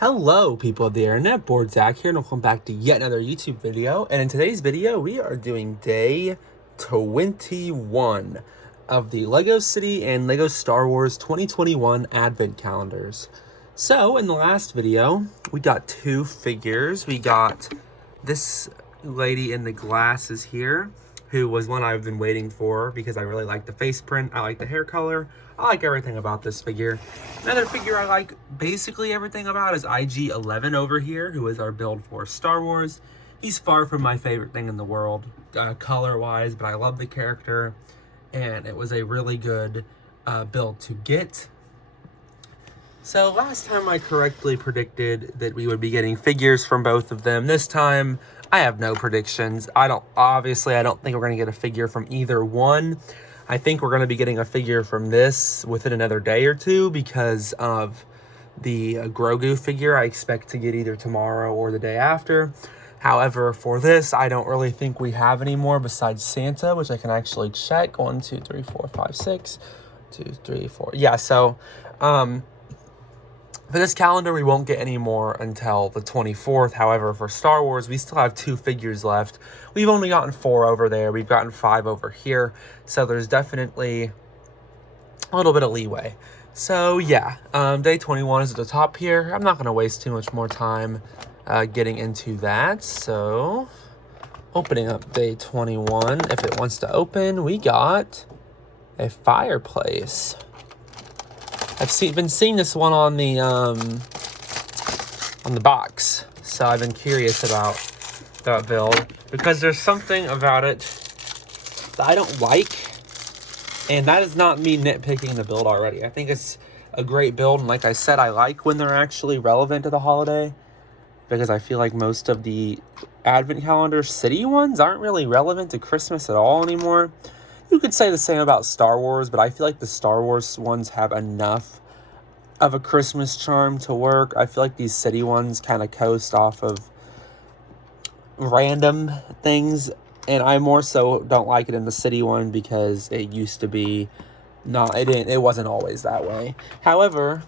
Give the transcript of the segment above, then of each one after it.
Hello, people of the internet. Board Zach here, and welcome back to yet another YouTube video. And in today's video, we are doing day 21 of the Lego City and Lego Star Wars 2021 Advent calendars. So, in the last video, we got two figures. We got this lady in the glasses here, who was one I've been waiting for because I really like the face print, I like the hair color, I like everything about this figure. Another figure I like basically everything about is IG-11 over here, who is our build for Star Wars. He's far from my favorite thing in the world, color-wise, but I love the character, and it was a really good build to get. So last time I correctly predicted that we would be getting figures from both of them. This time, I have no predictions. I don't think we're going to get a figure from either one. I think we're going to be getting a figure from this within another day or two because of the Grogu figure I expect to get either tomorrow or the day after. However, for this, I don't really think we have any more besides Santa, which I can actually check. 1, 2, 3, 4, 5, 6. 2, 3, 4. Yeah, so for this calendar, we won't get any more until the 24th. However, for Star Wars, we still have 2 figures left. We've only gotten 4 over there. We've gotten 5 over here. So there's definitely a little bit of leeway. So yeah, day 21 is at the top here. I'm not going to waste too much more time getting into that. So opening up day 21, if it wants to open, we got a fireplace. I've been seeing this one on the box, so I've been curious about that build because there's something about it that I don't like, and that is not me nitpicking the build already. I think it's a great build, and like I said, I like when they're actually relevant to the holiday because I feel like most of the Advent calendar city ones aren't really relevant to Christmas at all anymore. You could say the same about Star Wars, but I feel like the Star Wars ones have enough of a Christmas charm to work. I feel like these city ones kind of coast off of random things, and I more so don't like it in the city one because it used to be it wasn't always that way. However,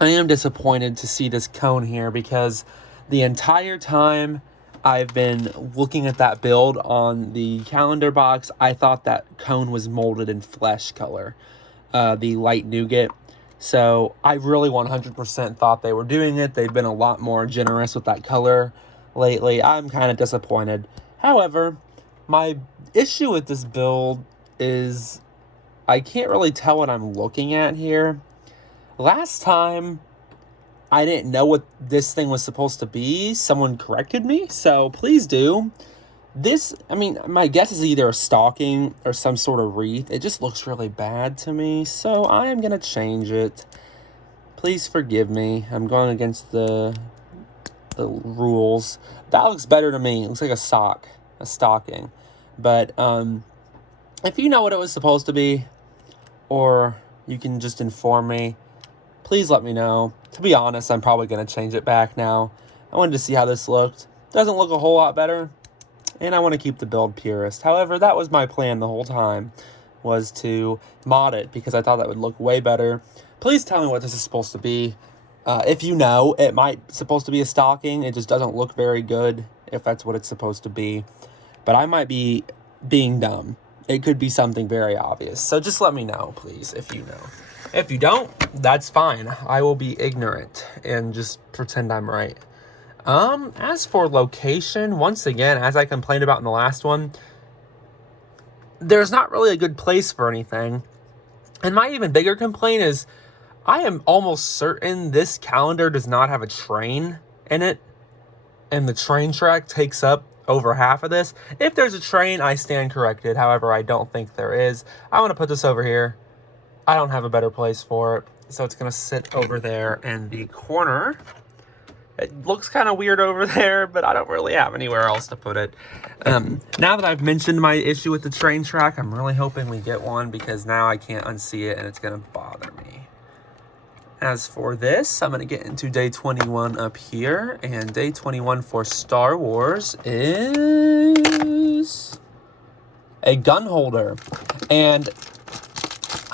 I am disappointed to see this cone here because the entire time I've been looking at that build on the calendar box, I thought that cone was molded in flesh color, the light nougat. So I really 100% thought they were doing it. They've been a lot more generous with that color lately. I'm kind of disappointed. However, my issue with this build is I can't really tell what I'm looking at here. Last time, I didn't know what this thing was supposed to be. Someone corrected me, so please do. My guess is either a stocking or some sort of wreath. It just looks really bad to me, so I am going to change it. Please forgive me. I'm going against the rules. That looks better to me. It looks like a stocking. But if you know what it was supposed to be, or you can just inform me, please let me know. To be honest, I'm probably going to change it back now. I wanted to see how this looked. Doesn't look a whole lot better, and I want to keep the build purist. However, that was my plan the whole time, was to mod it because I thought that would look way better. Please tell me what this is supposed to be. If you know, it might be supposed to be a stocking. It just doesn't look very good if that's what it's supposed to be. But I might be being dumb. It could be something very obvious. So just let me know, please, if you know. If you don't, that's fine. I will be ignorant and just pretend I'm right. As for location, once again, as I complained about in the last one, there's not really a good place for anything. And my even bigger complaint is I am almost certain this calendar does not have a train in it, and the train track takes up over half of this. If there's a train, I stand corrected. However, I don't think there is. I want to put this over here. I don't have a better place for it, so it's going to sit over there in the corner. It looks kind of weird over there, but I don't really have anywhere else to put it. Now that I've mentioned my issue with the train track, I'm really hoping we get one because now I can't unsee it and it's going to bother me. As for this, I'm going to get into day 21 up here, and day 21 for Star Wars is a gun holder. And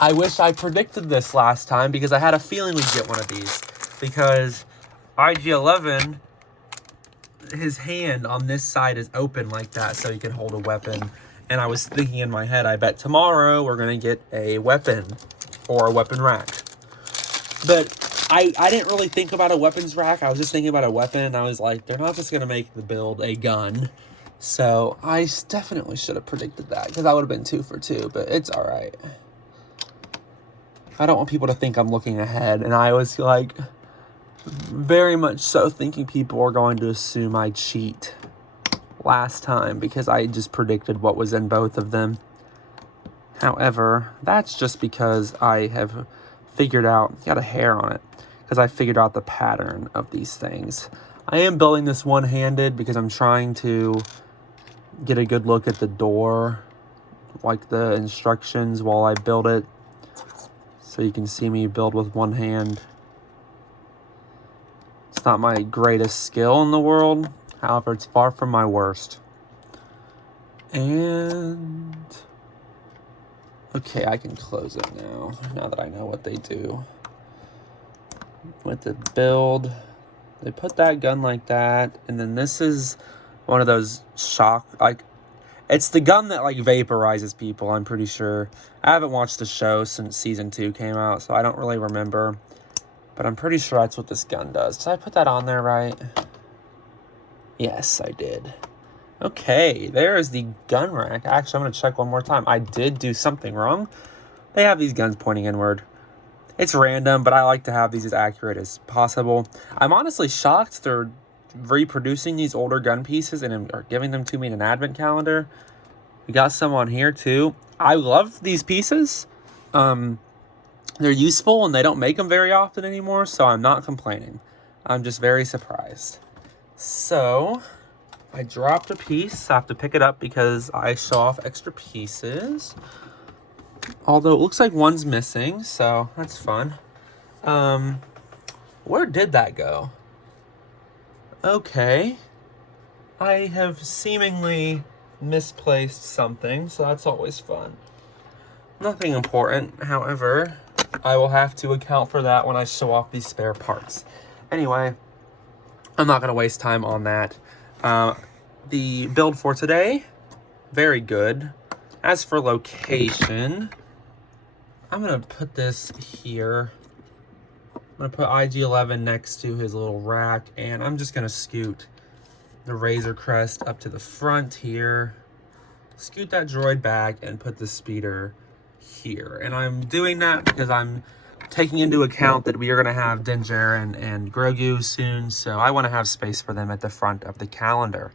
I wish I predicted this last time because I had a feeling we'd get one of these because IG-11, his hand on this side is open like that so he can hold a weapon. And I was thinking in my head, I bet tomorrow we're going to get a weapon or a weapon rack. But I didn't really think about a weapons rack. I was just thinking about a weapon. And I was like, they're not just going to make the build a gun. So I definitely should have predicted that, because I would have been 2 for 2, but it's all right. I don't want people to think I'm looking ahead. And I was like, very much so thinking people are going to assume I cheat last time because I just predicted what was in both of them. However, that's just because I have figured out, got a hair on it, because I figured out the pattern of these things. I am building this one-handed because I'm trying to get a good look at the door, like the instructions while I build it, so you can see me build with one hand. It's not my greatest skill in the world. However, it's far from my worst. And okay, I can close it now that I know what they do. With the build, they put that gun like that, and then this is one of those shock, like, it's the gun that like vaporizes people, I'm pretty sure. I haven't watched the show since season 2 came out, so I don't really remember. But I'm pretty sure that's what this gun does. Did I put that on there right? Yes, I did. Okay, there is the gun rack. Actually, I'm going to check one more time. I did do something wrong. They have these guns pointing inward. It's random, but I like to have these as accurate as possible. I'm honestly shocked they're reproducing these older gun pieces and are giving them to me in an advent calendar. We got some on here, too. I love these pieces. They're useful, and they don't make them very often anymore, so I'm not complaining. I'm just very surprised. So, I dropped a piece. I have to pick it up because I show off extra pieces. Although it looks like one's missing, so that's fun. Where did that go? Okay. I have seemingly misplaced something, so that's always fun. Nothing important, however, I will have to account for that when I show off these spare parts. Anyway, I'm not going to waste time on that. The build for today, very good. As for location, I'm going to put this here. I'm going to put IG-11 next to his little rack, and I'm just going to scoot the Razor Crest up to the front here. Scoot that droid back and put the speeder here. And I'm doing that because I'm taking into account that we are going to have Din Djarin and Grogu soon, so I want to have space for them at the front of the calendar.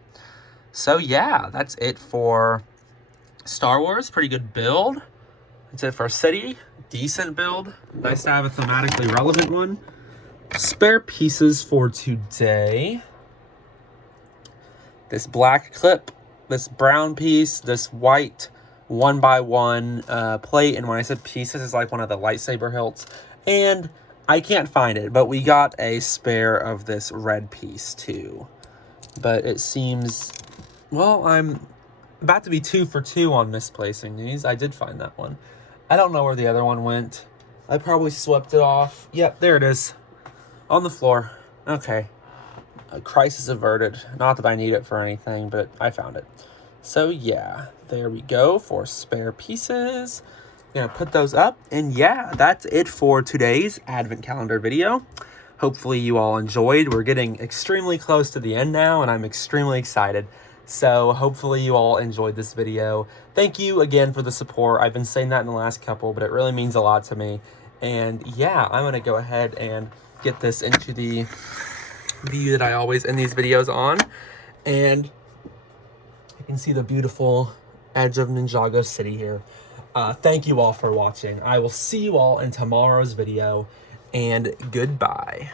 So yeah, that's it for Star Wars. Pretty good build. That's it for City. Decent build. Nice to have a thematically relevant one. Spare pieces for today. This black clip, this brown piece, this white 1x1 plate, and when I said pieces, it's like one of the lightsaber hilts. And I can't find it, but we got a spare of this red piece too. But it seems, well, I'm about to be 2 for 2 on misplacing these. I did find that one. I don't know where the other one went. I probably swept it off. Yep, there it is. On the floor. Okay. A crisis averted. Not that I need it for anything, but I found it. So yeah, there we go for spare pieces. Gonna put those up, and yeah, that's it for today's advent calendar video. Hopefully you all enjoyed. We're getting extremely close to the end now, and I'm extremely excited. So hopefully you all enjoyed this video. Thank you again for the support. I've been saying that in the last couple, but it really means a lot to me. And yeah, I'm gonna go ahead and get this into the view that I always end these videos on. And you can see the beautiful edge of Ninjago City here. Thank you all for watching. I will see you all in tomorrow's video, and goodbye.